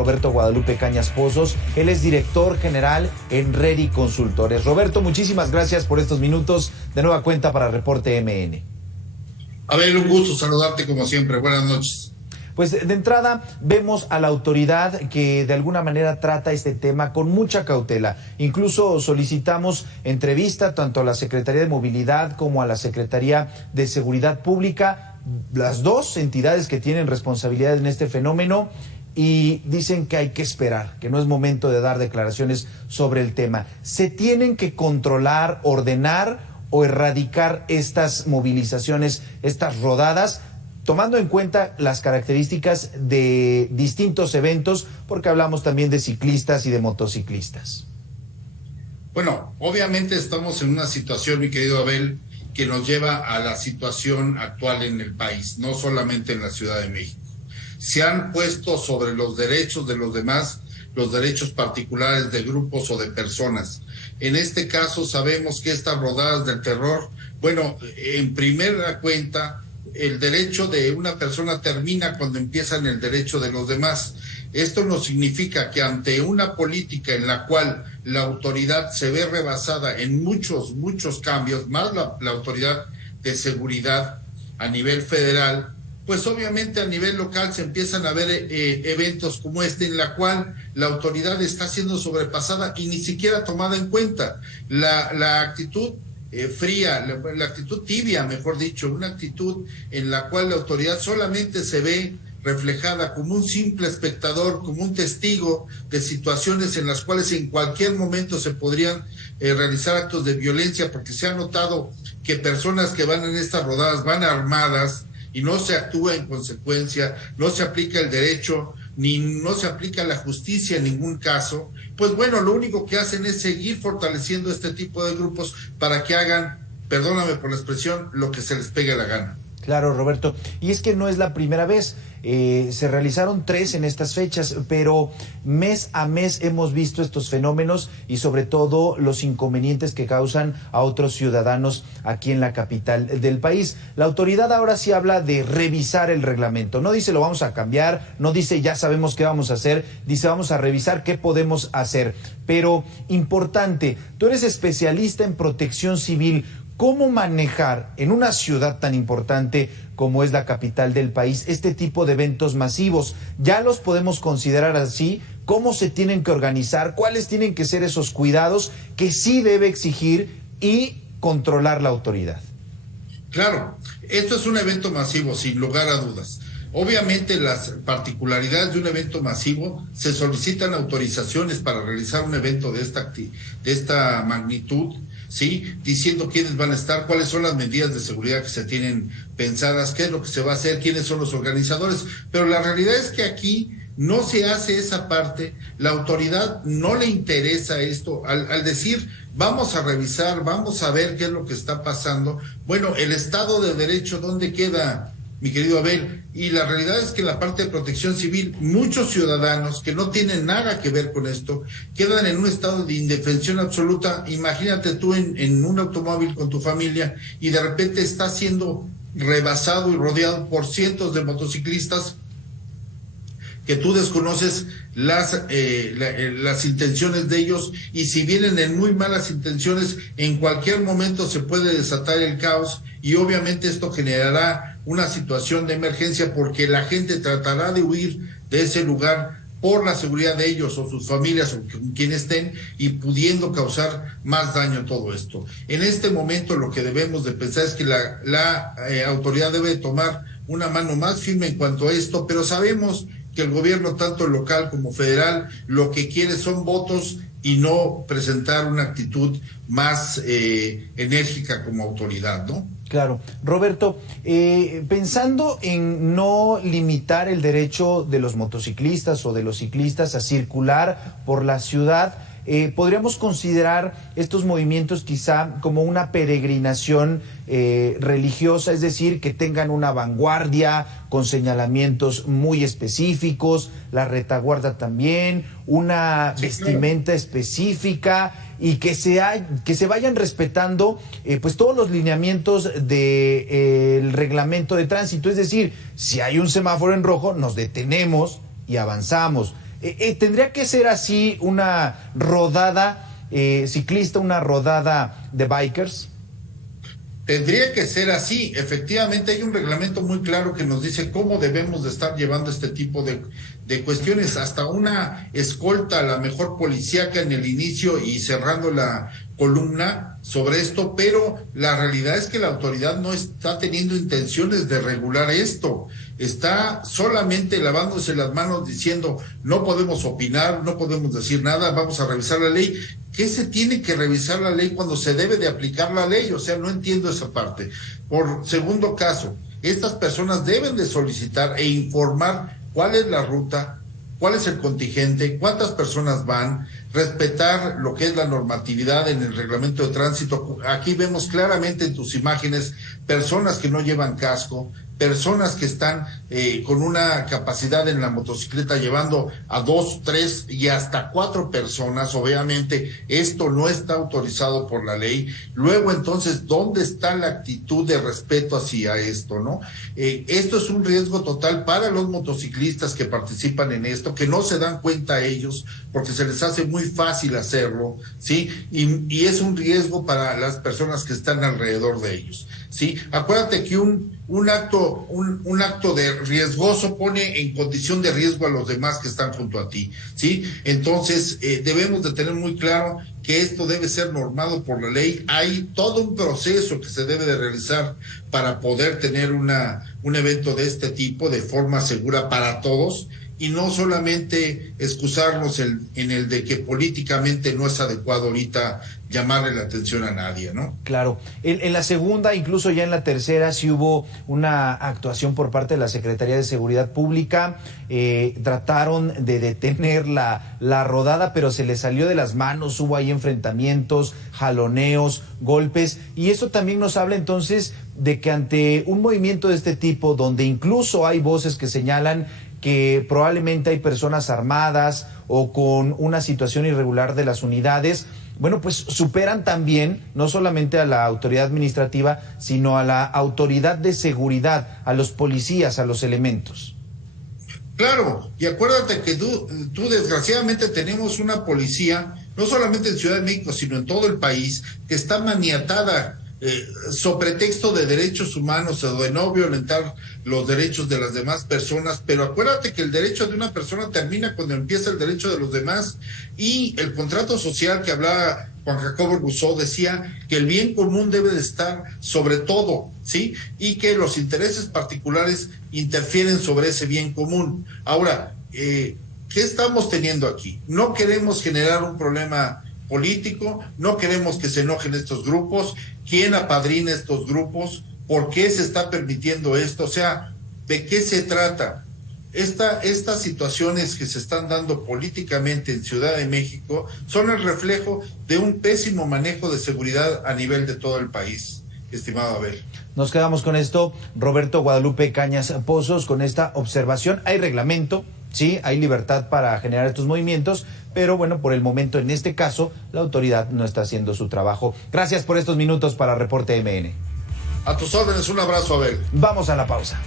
Roberto Guadalupe Cañas Pozos, él es director general en Reri Consultores. Roberto, muchísimas gracias por estos minutos de nueva cuenta para Reporte MN. Abel, un gusto saludarte como siempre. Buenas noches. Pues de entrada vemos a la autoridad que de alguna manera trata este tema con mucha cautela. Incluso solicitamos entrevista tanto a la Secretaría de Movilidad como a la Secretaría de Seguridad Pública, las dos entidades que tienen responsabilidad en este fenómeno, y dicen que hay que esperar, que no es momento de dar declaraciones sobre el tema. ¿Se tienen que controlar, ordenar o erradicar estas movilizaciones, estas rodadas, tomando en cuenta las características de distintos eventos, porque hablamos también de ciclistas y de motociclistas? Bueno, obviamente estamos en una situación, mi querido Abel, que nos lleva a la situación actual en el país, no solamente en la Ciudad de México. Se han puesto sobre los derechos de los demás, los derechos particulares de grupos o de personas. En este caso sabemos que estas rodadas del terror, bueno, en primera cuenta, el derecho de una persona termina cuando empiezan el derecho de los demás. Esto no significa que ante una política en la cual la autoridad se ve rebasada en muchos cambios, más la autoridad de seguridad a nivel federal, pues obviamente a nivel local se empiezan a ver eventos como este en la cual la autoridad está siendo sobrepasada y ni siquiera tomada en cuenta. La actitud fría, la actitud tibia, mejor dicho, una actitud en la cual la autoridad solamente se ve reflejada como un simple espectador, como un testigo de situaciones en las cuales en cualquier momento se podrían realizar actos de violencia, porque se ha notado que personas que van en estas rodadas van armadas y no se actúa en consecuencia, no se aplica el derecho, ni no se aplica la justicia en ningún caso. Pues bueno, lo único que hacen es seguir fortaleciendo este tipo de grupos para que hagan, perdóname por la expresión, lo que se les pegue la gana. Claro, Roberto, y es que no es la primera vez, se realizaron 3 en estas fechas, pero mes a mes hemos visto estos fenómenos y sobre todo los inconvenientes que causan a otros ciudadanos aquí en la capital del país. La autoridad ahora sí habla de revisar el reglamento, no dice lo vamos a cambiar, no dice ya sabemos qué vamos a hacer, dice vamos a revisar qué podemos hacer, pero importante, tú eres especialista en protección civil. ¿Cómo manejar en una ciudad tan importante como es la capital del país este tipo de eventos masivos? ¿Ya los podemos considerar así? ¿Cómo se tienen que organizar? ¿Cuáles tienen que ser esos cuidados que sí debe exigir y controlar la autoridad? Claro, esto es un evento masivo, sin lugar a dudas. Obviamente las particularidades de un evento masivo, se solicitan autorizaciones para realizar un evento de esta magnitud, ¿sí? Diciendo quiénes van a estar, cuáles son las medidas de seguridad que se tienen pensadas, qué es lo que se va a hacer, quiénes son los organizadores. Pero la realidad es que aquí no se hace esa parte, la autoridad no le interesa esto, al decir vamos a revisar, vamos a ver qué es lo que está pasando. Bueno, el Estado de Derecho, ¿dónde queda, mi querido Abel? Y la realidad es que en la parte de protección civil, muchos ciudadanos que no tienen nada que ver con esto, quedan en un estado de indefensión absoluta. Imagínate tú en un automóvil con tu familia y de repente estás siendo rebasado y rodeado por cientos de motociclistas que tú desconoces las intenciones de ellos, y si vienen en muy malas intenciones, en cualquier momento se puede desatar el caos y obviamente esto generará una situación de emergencia porque la gente tratará de huir de ese lugar por la seguridad de ellos o sus familias o quien estén, y pudiendo causar más daño todo esto. En este momento lo que debemos de pensar es que la autoridad debe tomar una mano más firme en cuanto a esto, pero sabemos que el gobierno, tanto local como federal, lo que quiere son votos y no presentar una actitud más enérgica como autoridad, ¿no? Claro. Roberto, pensando en no limitar el derecho de los motociclistas o de los ciclistas a circular por la ciudad, podríamos considerar estos movimientos quizá como una peregrinación religiosa, es decir, que tengan una vanguardia con señalamientos muy específicos, la retaguardia también, una vestimenta específica, y que se vayan respetando pues todos los lineamientos del reglamento de tránsito. Es decir, si hay un semáforo en rojo, nos detenemos y avanzamos. ¿Tendría que ser así una rodada ciclista, una rodada de bikers? Tendría que ser así. Efectivamente, hay un reglamento muy claro que nos dice cómo debemos de estar llevando este tipo de cuestiones, hasta una escolta, a la mejor policíaca en el inicio y cerrando la columna sobre esto, pero la realidad es que la autoridad no está teniendo intenciones de regular esto, está solamente lavándose las manos diciendo no podemos opinar, no podemos decir nada, vamos a revisar la ley. ¿Qué se tiene que revisar la ley cuando se debe de aplicar la ley? O sea, no entiendo esa parte. Por segundo caso, estas personas deben de solicitar e informar cuál es la ruta, cuál es el contingente, cuántas personas van, respetar lo que es la normatividad en el reglamento de tránsito. Aquí vemos claramente en tus imágenes personas que no llevan casco, personas que están con una capacidad en la motocicleta llevando a 2, 3 y hasta 4 personas. Obviamente esto no está autorizado por la ley. Luego entonces, ¿dónde está la actitud de respeto hacia esto, no? Esto es un riesgo total para los motociclistas que participan en esto, que no se dan cuenta ellos porque se les hace muy fácil hacerlo, ¿sí? Y es un riesgo para las personas que están alrededor de ellos, ¿sí? Acuérdate que un acto de riesgoso pone en condición de riesgo a los demás que están junto a ti, ¿sí? Entonces, debemos de tener muy claro que esto debe ser normado por la ley. Hay todo un proceso que se debe de realizar para poder tener un evento de este tipo de forma segura para todos, y no solamente excusarnos en el de que políticamente no es adecuado ahorita llamarle la atención a nadie, ¿no? Claro. En la segunda, incluso ya en la tercera, sí hubo una actuación por parte de la Secretaría de Seguridad Pública. Trataron de detener la rodada, pero se les salió de las manos. Hubo ahí enfrentamientos, jaloneos, golpes. Y eso también nos habla entonces de que ante un movimiento de este tipo, donde incluso hay voces que señalan que probablemente hay personas armadas o con una situación irregular de las unidades, bueno, pues superan también no solamente a la autoridad administrativa, sino a la autoridad de seguridad, a los policías, a los elementos. Claro, y acuérdate que tú desgraciadamente tenemos una policía, no solamente en Ciudad de México, sino en todo el país, que está maniatada sobre pretexto de derechos humanos o de no violentar los derechos de las demás personas, pero acuérdate que el derecho de una persona termina cuando empieza el derecho de los demás, y el contrato social que hablaba Juan Jacobo Rousseau decía que el bien común debe de estar sobre todo, ¿sí? Y que los intereses particulares interfieren sobre ese bien común. Ahora, ¿qué estamos teniendo aquí? No queremos generar un problema político, no queremos que se enojen estos grupos. ¿Quién apadrina estos grupos? ¿Por qué se está permitiendo esto? O sea, ¿de qué se trata? Estas situaciones que se están dando políticamente en Ciudad de México son el reflejo de un pésimo manejo de seguridad a nivel de todo el país, estimado Abel. Nos quedamos con esto, Roberto Guadalupe Cañas Pozos, con esta observación. Hay reglamento, sí, hay libertad para generar estos movimientos, pero bueno, por el momento, en este caso, la autoridad no está haciendo su trabajo. Gracias por estos minutos para Reporte MN. A tus órdenes, un abrazo, Abel. Vamos a la pausa.